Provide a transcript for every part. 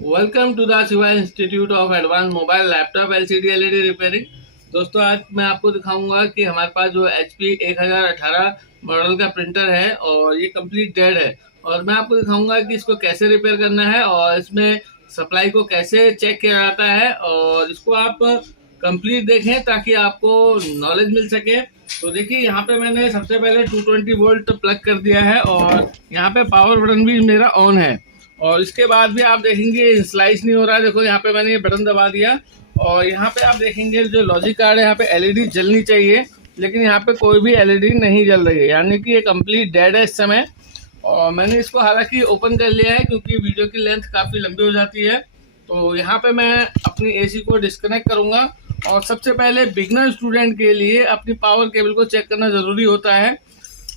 Welcome to the Shiva institute of advance mobile laptop LCD LED repairing. दोस्तों, आज मैं आपको दिखाऊंगा कि हमारे पास जो HP 1018 मॉडल का प्रिंटर है और ये कंप्लीट डेड है। और मैं आपको दिखाऊंगा कि इसको कैसे रिपेयर करना है और इसमें सप्लाई को कैसे चेक किया जाता है, और इसको आप कंप्लीट देखें ताकि आपको नॉलेज मिल सके। तो देखिए, यहाँ पे मैंने सबसे पहले 220 वोल्ट प्लग कर दिया है और यहाँ पे पावर बटन भी मेरा ऑन है। और इसके बाद भी आप देखेंगे स्लाइस नहीं हो रहा है। देखो, यहाँ पे मैंने ये बटन दबा दिया और यहाँ पे आप देखेंगे जो लॉजिक कार्ड है, यहाँ पे एलईडी जलनी चाहिए, लेकिन यहाँ पे कोई भी एलईडी नहीं जल रही है, यानी कि ये कंप्लीट डेड है इस समय। और मैंने इसको हालांकि ओपन कर लिया है क्योंकि वीडियो की लेंथ काफ़ी लंबी हो जाती है। तो यहाँ पे मैं अपनी एसी को डिस्कनेक्ट करूँगा। और सबसे पहले बिगनर स्टूडेंट के लिए अपनी पावर केबल को चेक करना ज़रूरी होता है।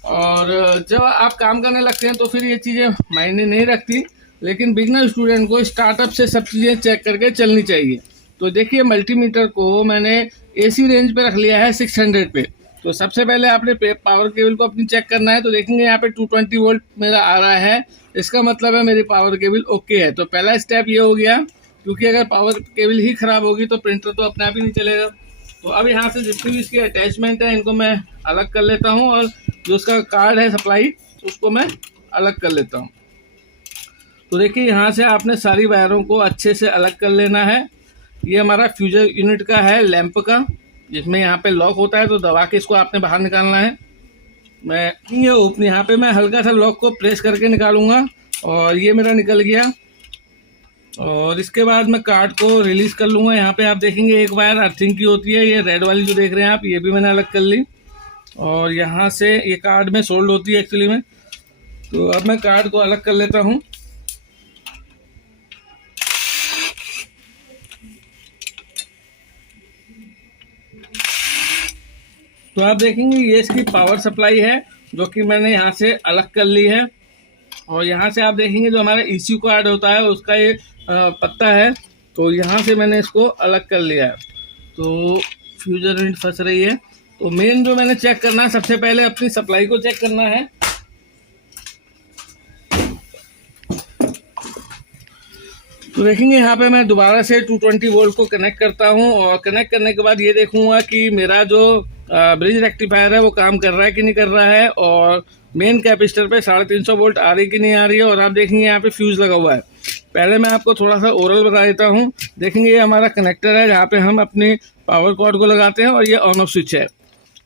और जब आप काम करने लगते हैं तो फिर ये चीज़ें मायने नहीं रखती, लेकिन बिगनर स्टूडेंट को स्टार्टअप से सब चीज़ें चेक करके चलनी चाहिए। तो देखिए, मल्टीमीटर को मैंने एसी रेंज पे रख लिया है 600 पे। तो सबसे पहले आपने पावर केबल को अपनी चेक करना है। तो देखेंगे यहाँ पे 220 वोल्ट मेरा आ रहा है, इसका मतलब है मेरी पावर केबल ओके है। तो पहला स्टेप ये हो गया, क्योंकि अगर पावर केबल ही ख़राब होगी तो प्रिंटर तो अपने आप ही नहीं चलेगा। तो अब यहाँ से जितनी भी इसकी अटैचमेंट है इनको मैं अलग कर लेता हूँ, और जो उसका कार्ड है सप्लाई उसको मैं अलग कर लेता हूँ। तो देखिए, यहाँ से आपने सारी वायरों को अच्छे से अलग कर लेना है। ये हमारा फ्यूजर यूनिट का है, लैंप का, जिसमें यहाँ पे लॉक होता है, तो दबा के इसको आपने बाहर निकालना है। मैं ये ओपन यहाँ पे मैं हल्का सा लॉक को प्रेस करके निकालूंगा और ये मेरा निकल गया। और इसके बाद मैं कार्ड को रिलीज कर लूँगा। यहाँ पे आप देखेंगे एक वायर अर्थिंग की होती है, ये रेड वाली जो देख रहे हैं आप, ये भी मैंने अलग कर ली। और यहाँ से ये कार्ड में सोल्ड होती है एक्चुअली में। तो अब मैं कार्ड को अलग कर लेता हूँ। तो आप देखेंगे ये इसकी पावर सप्लाई है, जो कि मैंने यहाँ से अलग कर ली है। और यहाँ से आप देखेंगे जो हमारा ECU कार्ड होता है उसका ये पत्ता है, तो यहाँ से मैंने इसको अलग कर लिया है। तो फ्यूजर यूनिट फंस रही है। तो मेन जो मैंने चेक करना है, सबसे पहले अपनी सप्लाई को चेक करना है। तो देखेंगे यहाँ पे मैं दोबारा से 220 वोल्ट को कनेक्ट करता हूँ, और कनेक्ट करने के बाद ये देखूंगा कि मेरा जो ब्रिज रेक्टिफायर है वो काम कर रहा है कि नहीं कर रहा है, और मेन कैपेसिटर पे 350 वोल्ट आ रही कि नहीं आ रही है। और आप देखेंगे यहाँ पे फ्यूज लगा हुआ है। पहले मैं आपको थोड़ा सा ओरल बता देता हूँ। देखेंगे ये हमारा कनेक्टर है जहाँ पे हम अपने पावर कॉर्ड को लगाते हैं, और ये ऑन ऑफ स्विच है।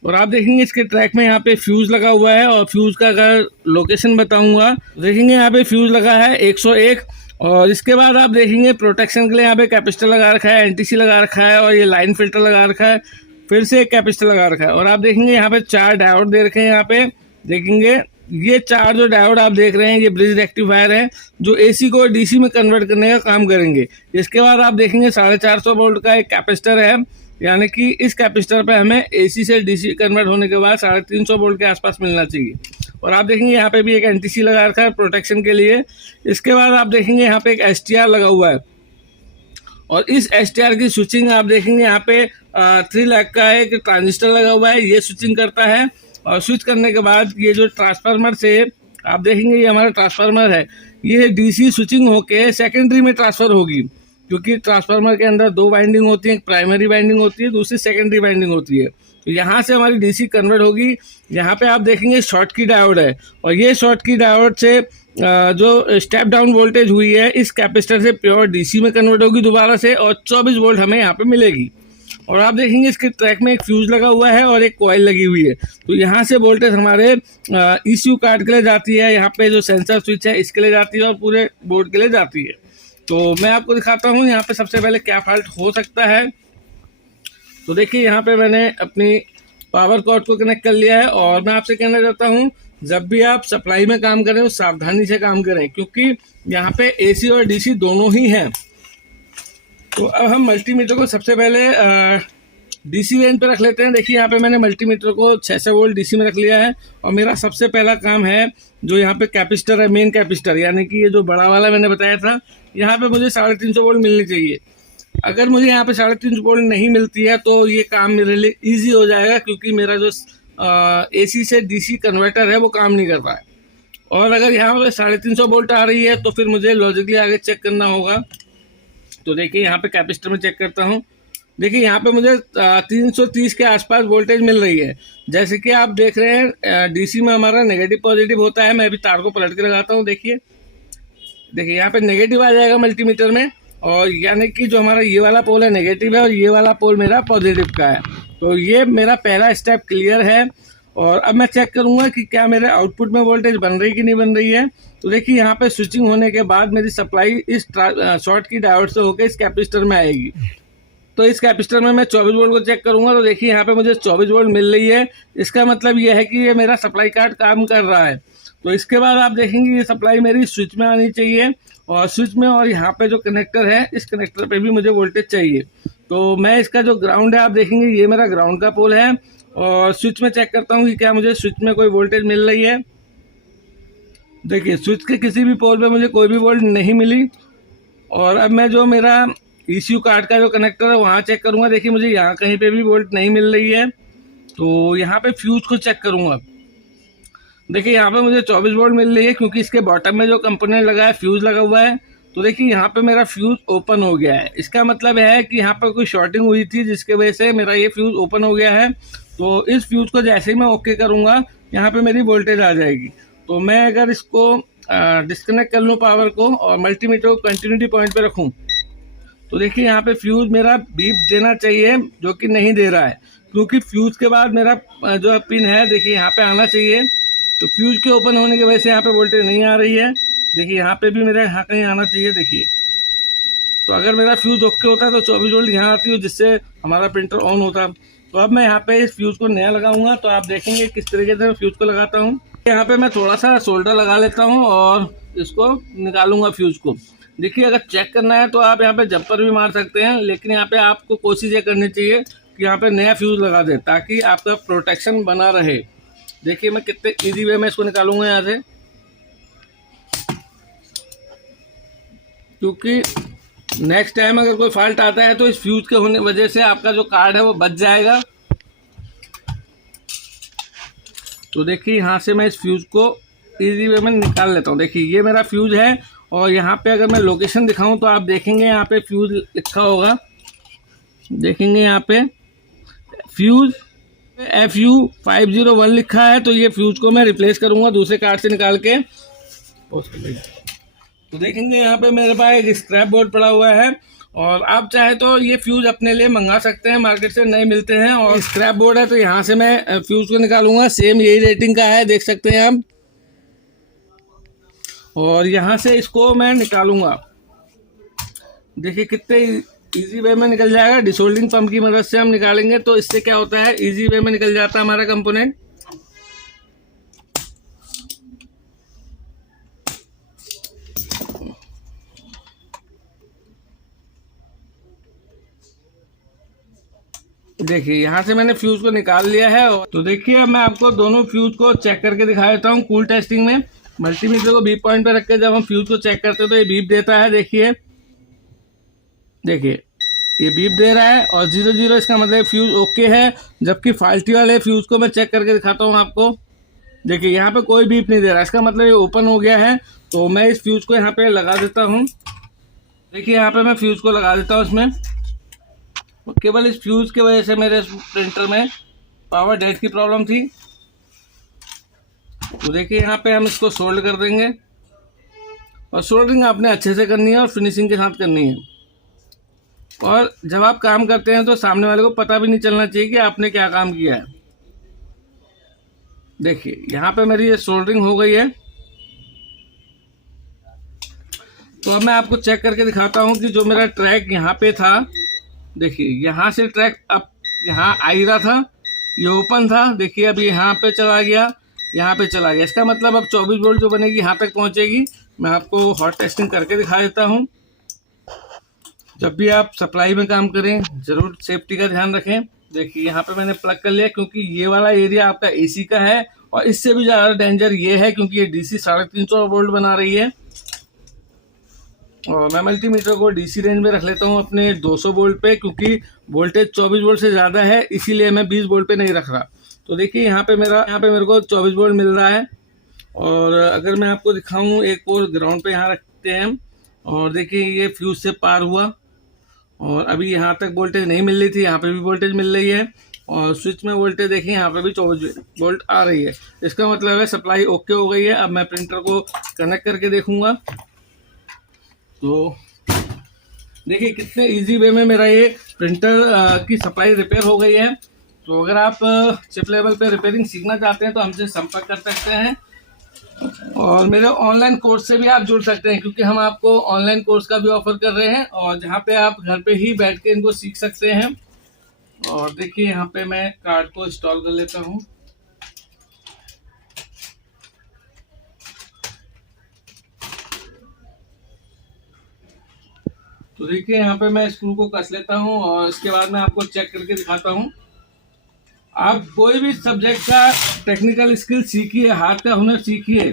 और आप देखेंगे इसके ट्रैक में यहाँ पे फ्यूज लगा हुआ है, और फ्यूज का अगर लोकेशन बताऊंगा, देखेंगे यहाँ पे फ्यूज लगा है 101। और इसके बाद आप देखेंगे प्रोटेक्शन के लिए यहाँ पे कैपेसिटर लगा रखा है, NTC लगा रखा है, और ये लाइन फिल्टर लगा रखा है, फिर से एक कैपेसिटर लगा रखा है। और आप देखेंगे यहाँ पे 4 डायोड दे रखे हैं। यहाँ पे देखेंगे ये 4 जो डायोड आप देख रहे हैं, ये ब्रिज रेक्टिफायर है, जो AC को DC में कन्वर्ट करने का काम करेंगे। इसके बाद आप देखेंगे 450 वोल्ट का एक कैपेसिटर है, यानी कि इस कैपेसिटर पे हमें AC से DC कन्वर्ट होने के बाद 350 वोल्ट के आसपास मिलना चाहिए। और आप देखेंगे यहाँ पे भी एक NTC लगा रखा है प्रोटेक्शन के लिए। इसके बाद आप देखेंगे यहाँ पे एक STR लगा हुआ है, और इस STR की स्विचिंग आप देखेंगे यहाँ पे 3 लाख का एक ट्रांजिस्टर लगा हुआ है, ये स्विचिंग करता है। और स्विच करने के बाद ये जो ट्रांसफार्मर से आप देखेंगे, ये हमारा ट्रांसफार्मर है, ये DC स्विचिंग होके सेकेंडरी में ट्रांसफर होगी, क्योंकि ट्रांसफार्मर के अंदर 2 वाइंडिंग होती है, एक प्राइमरी वाइंडिंग होती है, दूसरी सेकेंडरी वाइंडिंग होती है। तो यहाँ से हमारी DC कन्वर्ट होगी। यहाँ पे आप देखेंगे शॉर्ट की डायोड है, और ये शॉर्ट की डायोड से जो स्टेप डाउन वोल्टेज हुई है इस कैपेसिटर से प्योर DC में कन्वर्ट होगी दोबारा से, और 24 वोल्ट हमें यहाँ पे मिलेगी। और आप देखेंगे इसके ट्रैक में एक फ्यूज लगा हुआ है और एक कॉइल लगी हुई है। तो यहाँ से वोल्टेज हमारे ECU कार्ड के लिए जाती है, यहाँ पे जो सेंसर स्विच है इसके लिए जाती है, और पूरे बोर्ड के लिए जाती है। तो मैं आपको दिखाता हूँ यहाँ पे सबसे पहले क्या फॉल्ट हो सकता है। तो देखिए, यहाँ पे मैंने अपनी पावर कॉर्ड को कनेक्ट कर लिया है, और मैं आपसे कहना चाहता हूँ, जब भी आप सप्लाई में काम करें तो सावधानी से काम करें, क्योंकि यहाँ पे AC और DC दोनों ही हैं। तो अब हम मल्टीमीटर को सबसे पहले DC रेंज पे रख लेते हैं। देखिए, यहाँ पे मैंने मल्टीमीटर को 600 वोल्ट DC में रख लिया है, और मेरा सबसे पहला काम है जो यहाँ पे कैपेसिटर है, मेन कैपेसिटर, यानी कि ये जो बड़ा वाला मैंने बताया था, यहाँ पे मुझे 350 वोल्ट मिलनी चाहिए। अगर मुझे यहाँ पे 350 वोल्ट नहीं मिलती है तो ये काम मेरे लिए ईजी हो जाएगा, क्योंकि मेरा जो AC से DC कन्वर्टर है वो काम नहीं कर रहा है। और अगर यहाँ पे 350 वोल्ट आ रही है तो फिर मुझे लॉजिकली आगे चेक करना होगा तो देखिए यहाँ पे कैपेसिटर में चेक करता हूँ। देखिए यहाँ पे मुझे 330 के आसपास वोल्टेज मिल रही है। जैसे कि आप देख रहे हैं डीसी में हमारा नेगेटिव पॉजिटिव होता है। मैं अभी तार को पलट के लगाता हूँ। देखिए यहाँ पे नेगेटिव आ जाएगा मल्टीमीटर में, और यानी कि जो हमारा ये वाला पोल है नेगेटिव है और ये वाला पोल मेरा पॉजिटिव का है। तो ये मेरा पहला स्टेप क्लियर है। और अब मैं चेक करूंगा कि क्या मेरे आउटपुट में वोल्टेज बन रही कि नहीं बन रही है। तो देखिए यहाँ पे स्विचिंग होने के बाद मेरी सप्लाई इस शॉर्ट की डायोड से होकर इस कैपेसिटर में आएगी। तो इस कैपेसिटर में मैं 24 वोल्ट को चेक करूंगा। तो देखिए यहाँ पे मुझे 24 वोल्ट मिल रही है। इसका मतलब ये है कि ये मेरा सप्लाई कार्ड काम कर रहा है। तो इसके बाद आप देखेंगे ये सप्लाई मेरी स्विच में आनी चाहिए, और स्विच में और यहाँ पे जो कनेक्टर है इस कनेक्टर पे भी मुझे वोल्टेज चाहिए। तो मैं इसका जो ग्राउंड है आप देखेंगे ये मेरा ग्राउंड का पोल है, और स्विच में चेक करता हूँ कि क्या मुझे स्विच में कोई वोल्टेज मिल रही है। देखिए स्विच के किसी भी पोल पे मुझे कोई भी वोल्ट नहीं मिली। और अब मैं जो मेरा ECU कार्ड का जो कनेक्टर है वहाँ चेक करूँगा। देखिए मुझे यहाँ कहीं पे भी वोल्ट नहीं मिल रही है। तो यहाँ पे फ्यूज को चेक करूँगा। देखिए यहाँ पे मुझे 24 वोल्ट मिल रही है, क्योंकि इसके बॉटम में जो कंपोनेंट लगा है फ्यूज लगा हुआ है। तो देखिए यहाँ पे मेरा फ्यूज ओपन हो गया है। इसका मतलब है कि यहाँ पर कोई शॉर्टिंग हुई थी जिसके वजह से मेरा ये फ्यूज ओपन हो गया है। तो इस फ्यूज को जैसे ही मैं ओके करूँगा यहाँ पे मेरी वोल्टेज आ जाएगी। तो मैं अगर इसको डिस्कनेक्ट कर लूँ पावर को और मल्टीमीटर को कंटिन्यूटी पॉइंट पे रखूँ, तो देखिए यहाँ पे फ्यूज मेरा बीप देना चाहिए, जो कि नहीं दे रहा है। क्योंकि फ्यूज के बाद मेरा जो पिन है देखिए यहाँ पे आना चाहिए। तो फ्यूज के ओपन होने की वजह से यहाँ पे वोल्टेज नहीं आ रही है। देखिए यहाँ पे भी मेरे यहाँ कहीं आना चाहिए। देखिए तो अगर मेरा फ्यूज ओके होता है तो 24 वोल्ट यहाँ आती है, जिससे हमारा प्रिंटर ऑन होता। तो अब मैं यहाँ पे इस फ्यूज को नया लगाऊंगा। तो आप देखेंगे किस तरीके से मैं फ्यूज को लगाता हूँ। यहाँ पे मैं थोड़ा सा सोल्डर लगा लेता हूँ और इसको निकालूंगा फ्यूज को। देखिए अगर चेक करना है तो आप यहाँ पे जंपर भी मार सकते हैं, लेकिन यहाँ पे आपको कोशिश ये करनी चाहिए कि यहाँ पे नया फ्यूज लगा दें, ताकि आपका प्रोटेक्शन बना रहे। देखिए मैं कितने इजी वे में इसको निकालूंगा यहाँ से, क्योंकि नेक्स्ट टाइम अगर कोई फॉल्ट आता है तो इस फ्यूज के होने वजह से आपका जो कार्ड है वो बच जाएगा। तो देखिए यहाँ से मैं इस फ्यूज को इजी वे में निकाल लेता हूँ। देखिए ये मेरा फ्यूज है, और यहाँ पे अगर मैं लोकेशन दिखाऊं तो आप देखेंगे यहाँ पे फ्यूज लिखा होगा। देखेंगे यहाँ पे फ्यूज FU501 लिखा है। तो ये फ्यूज को मैं रिप्लेस करूंगा दूसरे कार्ड से निकाल के। तो देखेंगे यहाँ पे मेरे पास एक स्क्रैप बोर्ड पड़ा हुआ है, और आप चाहे तो ये फ्यूज अपने लिए मंगा सकते हैं, मार्केट से नए मिलते हैं। और स्क्रैप बोर्ड है तो यहाँ से मैं फ्यूज को निकालूंगा। सेम यही रेटिंग का है, देख सकते हैं आप। और यहाँ से इसको मैं निकालूंगा। देखिए कितने इजी वे में निकल जाएगा। डिसोल्डिंग पंप की मदद से हम निकालेंगे, तो इससे क्या होता है इजी वे में निकल जाता है हमारा कंपोनेंट। देखिए यहाँ से मैंने फ्यूज को निकाल लिया है। तो देखिए मैं आपको दोनों फ्यूज को चेक करके दिखा देता हूँ। कूल टेस्टिंग में मल्टीमीटर को बीप पॉइंट पे रख के जब हम फ्यूज को चेक करते हैं तो ये बीप देता है। देखिए ये बीप दे रहा है, और 00 इसका मतलब फ्यूज ओके है। जबकि फाल्टी वाले फ्यूज को मैं चेक करके दिखाता हूँ आपको। देखिए यहाँ पे कोई बीप नहीं दे रहा, इसका मतलब ये ओपन हो गया है। तो मैं इस फ्यूज को यहाँ पे लगा देता हूँ। देखिए यहाँ पे मैं फ्यूज को लगा देता हूँ इसमें। केवल इस फ्यूज की वजह से मेरे प्रिंटर में पावर डेड की प्रॉब्लम थी। तो देखिए यहाँ पे हम इसको सोल्ड कर देंगे, और सोल्डरिंग आपने अच्छे से करनी है और फिनिशिंग के साथ करनी है। और जब आप काम करते हैं तो सामने वाले को पता भी नहीं चलना चाहिए कि आपने क्या काम किया है। देखिए यहाँ पे मेरी ये सोल्डरिंग हो गई है। तो अब मैं आपको चेक करके दिखाता हूँ कि जो मेरा ट्रैक यहाँ पे था, देखिए यहाँ से ट्रैक अब यहाँ आ ही रहा था, ये ओपन था। देखिए अब यहाँ पे चला गया, यहाँ पे चला गया। इसका मतलब अब 24 वोल्ट जो बनेगी यहाँ तक पहुँचेगी। मैं आपको हॉट टेस्टिंग करके दिखा देता हूँ। जब भी आप सप्लाई में काम करें ज़रूर सेफ्टी का ध्यान रखें। देखिए यहाँ पे मैंने प्लग कर लिया, क्योंकि ये वाला एरिया आपका AC का है, और इससे भी ज़्यादा डेंजर ये है क्योंकि ये DC 350 वोल्ट बना रही है। और मैं मल्टीमीटर को DC रेंज में रख लेता हूँ अपने 200 वोल्ट पे, क्योंकि वोल्टेज 24 वोल्ट से ज़्यादा है, इसीलिए मैं 20 वोल्ट पे नहीं रख रहा। तो देखिए यहाँ पे मेरे को 24 वोल्ट मिल रहा है। और अगर मैं आपको दिखाऊँ, एक और ग्राउंड पे यहाँ रखते हैं हम, और देखिए ये फ्यूज से पार हुआ। और अभी यहाँ तक वोल्टेज नहीं मिल रही थी, यहाँ पे भी वोल्टेज मिल रही है। और स्विच में वोल्टेज देखिए यहाँ पे भी 24 वोल्ट आ रही है। इसका मतलब है सप्लाई ओके हो गई है। अब मैं प्रिंटर को कनेक्ट करके देखूंगा। तो देखिए कितने इजी वे में मेरा ये प्रिंटर की सप्लाई रिपेयर हो गई है। तो अगर आप चिप लेवल पे रिपेयरिंग सीखना चाहते हैं तो हमसे संपर्क कर सकते हैं। और मेरे ऑनलाइन कोर्स से भी आप जुड़ सकते हैं, क्योंकि हम आपको ऑनलाइन कोर्स का भी ऑफर कर रहे हैं, और जहाँ पे आप घर पे ही बैठ के इनको सीख सकते हैं। और देखिए यहाँ पे मैं कार्ड को इंस्टॉल कर लेता हूँ। तो देखिए यहाँ पे मैं स्क्रू को कस लेता हूँ, और इसके बाद मैं आपको चेक करके दिखाता हूँ। आप कोई भी सब्जेक्ट का टेक्निकल स्किल सीखिए, हाथ का हुनर सीखिए,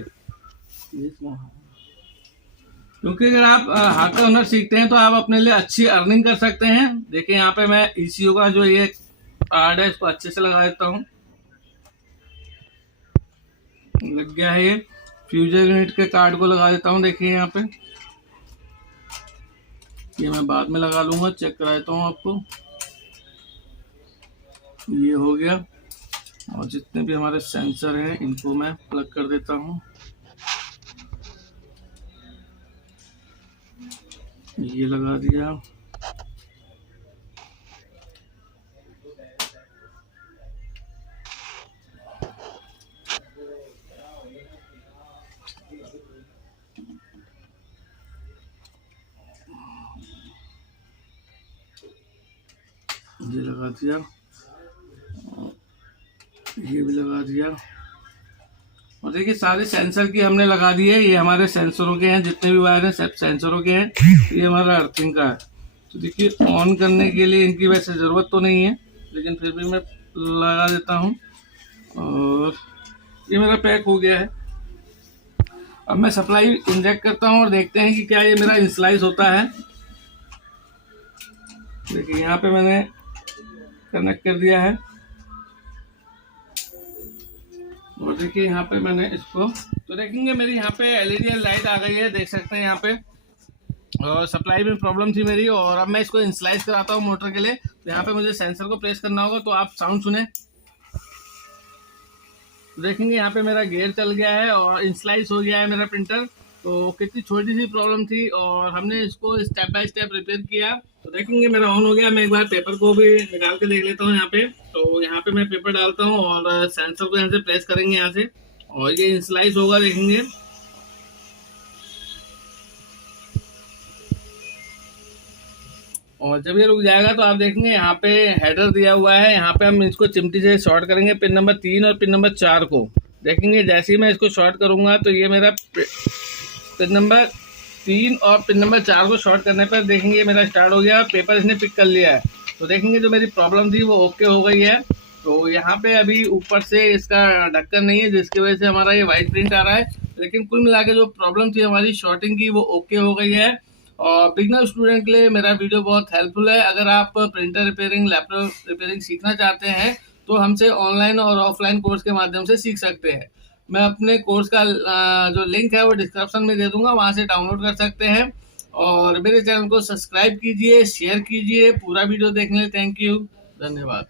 क्योंकि अगर आप हाथ का हुनर सीखते हैं तो आप अपने लिए अच्छी अर्निंग कर सकते हैं। देखिए यहाँ पे मैं ECU का जो ये कार्ड है इसको अच्छे से लगा देता हूँ। लग गया है। ये फ्यूजर यूनिट के कार्ड को लगा देता हूँ। देखिए यहाँ पे ये मैं बाद में लगा लूंगा, चेक करा देता हूँ आपको। ये हो गया। और जितने भी हमारे सेंसर हैं इनको मैं प्लग कर देता हूँ। ये लगा दिया। ये लगा दिया, ये भी लगा दिया। और देखिए सारे सेंसर की हमने लगा दिए। ये हमारे सेंसरों के हैं, जितने भी वायर हैं सब सेंसरों के हैं। ये हमारा अर्थिंग का है। तो देखिए ऑन करने के लिए इनकी वैसे ज़रूरत तो नहीं है, लेकिन फिर भी मैं लगा देता हूँ। और ये मेरा पैक हो गया है। अब मैं सप्लाई इंजेक्ट करता हूँ और देखते हैं कि क्या ये मेरा इंस्लाइज होता है। देखिए यहाँ पे मैंने कनेक्ट कर दिया है, और देखिए यहाँ पे मैंने इसको, तो देखेंगे मेरी यहाँ पे LED लाइट आ गई है, देख सकते हैं यहाँ पे। और सप्लाई में प्रॉब्लम थी मेरी, और अब मैं इसको इंस्लाइज कराता हूँ मोटर के लिए। तो यहाँ पे मुझे सेंसर को प्रेस करना होगा, तो आप साउंड सुने। तो देखेंगे यहाँ पे मेरा गियर चल गया है और इंस्लाइज हो गया है मेरा प्रिंटर। तो कितनी छोटी सी प्रॉब्लम थी और हमने इसको स्टेप बाय स्टेप रिपेयर किया। तो देखेंगे मेरा ऑन हो गया। मैं एक बार पेपर को भी निकाल के देख लेता हूँ यहाँ पे। तो यहाँ पे मैं पेपर डालता हूँ और सेंसर को यहाँ से प्रेस करेंगे यहाँ से, और ये इंस्लाइज होगा, देखेंगे। और जब ये रुक जाएगा तो आप देखेंगे यहाँ पे हेडर दिया हुआ है। यहाँ पे हम इसको चिमटी से शॉर्ट करेंगे पिन नंबर 3 और पिन नंबर 4 को। देखेंगे जैसे ही मैं इसको शॉर्ट करूंगा तो ये मेरा पिन नंबर 3 और पिन नंबर 4 को शॉर्ट करने पर देखेंगे मेरा स्टार्ट हो गया। पेपर इसने पिक कर लिया है। तो देखेंगे जो मेरी प्रॉब्लम थी वो ओके हो गई है। तो यहाँ पे अभी ऊपर से इसका ढक्कन नहीं है, जिसकी वजह से हमारा ये वाइट प्रिंट आ रहा है। लेकिन कुल मिला के जो प्रॉब्लम थी हमारी शॉर्टिंग की वो ओके हो गई है। और बिगनर स्टूडेंट के लिए मेरा वीडियो बहुत हेल्पफुल है। अगर आप प्रिंटर रिपेयरिंग, लैपटॉप रिपेयरिंग सीखना चाहते हैं तो हमसे ऑनलाइन और ऑफलाइन कोर्स के माध्यम से सीख सकते हैं। मैं अपने कोर्स का जो लिंक है वो डिस्क्रिप्शन में दे दूंगा, वहां से डाउनलोड कर सकते हैं। और मेरे चैनल को सब्सक्राइब कीजिए, शेयर कीजिए। पूरा वीडियो देखने थैंक यू, धन्यवाद।